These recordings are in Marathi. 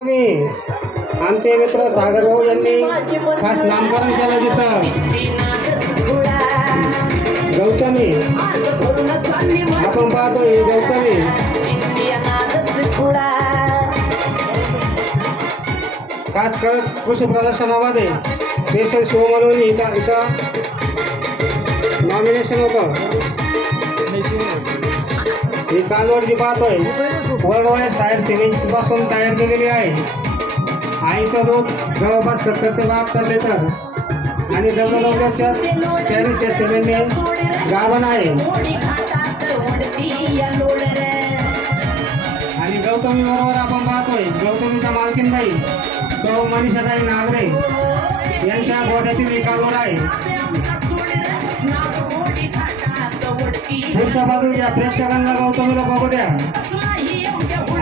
आमचे मित्र सागर भाऊ यांनी खास नामकरण केलं तिथं गौतमी आपण पाहतो ही गौतमी खास कृषी प्रदर्शनामध्ये स्पेशल शो म्हणून इथं नॉमिनेशन होतं. ही कालवड जी पाहतोय वर्ल्ड वाईड सायर सिमेंट पासून तयार केलेली आहे. आईचं दूध जवळपास 70 ते 72 लिटर आणि डब्ल्यूडब्ल्यूच्या कॅरीच्या सिमेंटने गाभण आहे. आणि गौतमी बरोबर आपण पाहतोय गौतमीचा मालकीनबाई सौ मनीषाताई नागरे यांच्या गोठ्यातील ही कालवड आहे. पुढच्या बाजूला प्रेक्षकांना गौतमीला बघू द्या.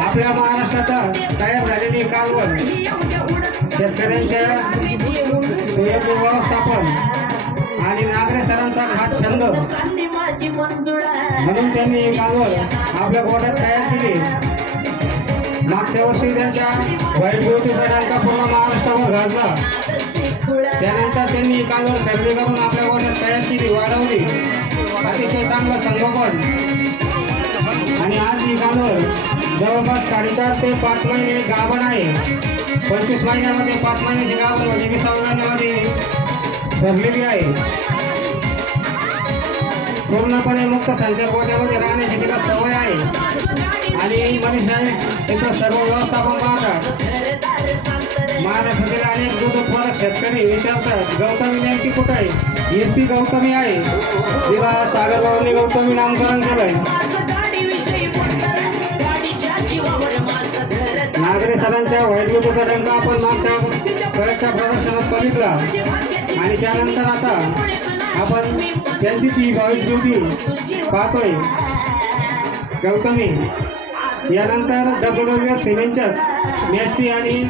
आपल्या महाराष्ट्रात तयार झालेली कालवड शेतकऱ्यांच्या सुयोग्य व्यवस्थापन आणि नागरे सरांचा हात छंद म्हणून त्यांनी ही कालवड आपल्या गोठ्यात तयार केली. मागच्या वर्षी त्यांच्या व्हाईट ब्युटीचा डंका पूर्ण महाराष्ट्रावर गाजला. त्यानंतर त्यांनी ही कालवड खरेदी करून आपल्या गोठ्यात तयार केली, वाढवली. अतिशय चांगलं संगोपन आणि आज ही कालवड जवळपास 4.5 ते 5 महिने गाभण आहे. 25 महिन्यामध्ये 5 महिन्याची गाभण म्हणजे 20 महिन्यामध्ये भरलेली आहे. पूर्णपणे मुक्त संचार गोठ्यामध्ये राहण्याची तिला सवय आहे आणि मनीषा इथं सर्व व्यवस्थापन पाहतात. महाराष्ट्रातील अनेक दूध उत्पादक शेतकरी विचारतात गौतमी नेमकी कुठं आहे. हीच ती गौतमी आहे तिला सागर भाऊंनी गौतमी नामकरण केलंय. नागरे सरांच्या व्हाईट ब्युटीचा डंका आपण मागच्या प्रदर्शनात बघितला आणि त्यानंतर आता आपण त्यांची ती व्हाईट ब्युटी पाहतोय गौतमी. यानंतर डब्ल्यूडब्ल्यूएफ सिमेंटच्या मेसी आणि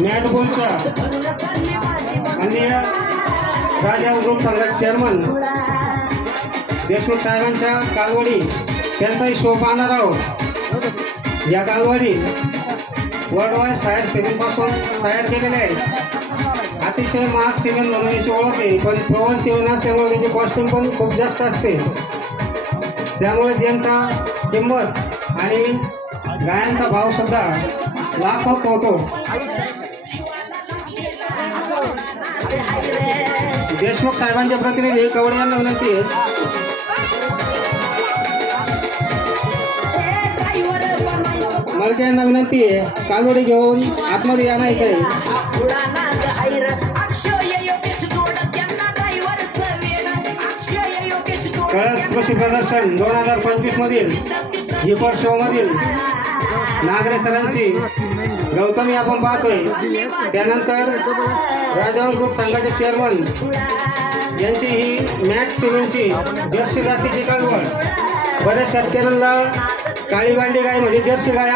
मॅटबॉलच्या अन्य राजा ग्रुप संघाचे चेअरमन देशमुख साहेबांच्या कालवडी त्यांचाही शो पाहणार आहोत. या कालवडी वर्ल्ड वाईड सायर सिमेंटपासून तयार केलेल्या आहेत. अतिशय महाग सिमेंट म्हणून याची ओळख आहे, पण प्रवन सिमेंट असल्यामुळे त्याची कॉस्टिंग पण खूप जास्त असते. त्यामुळे त्यांचा किंमत आणि गायांचा भाव सुद्धा लाखोत होतो. देशमुख साहेबांच्या प्रतिनिधी कवडे यांना विनंती आहे. मलके यांना विनंती आहे कालवडी घेऊन आतमध्ये या नाही काही. कळस कृषी प्रदर्शन 2025 मधील हिपर शो मधील नागरे सरांची गौतमी आपण पाहतोय. त्यानंतर राजा ग्रुप संघाचे चेअरमन यांची ही मॅक्स सिमेंटची जर्सी जातीची कालवड. बऱ्याच शेतकऱ्यांना काळी बांडी गाय म्हणजे जर्सी गाय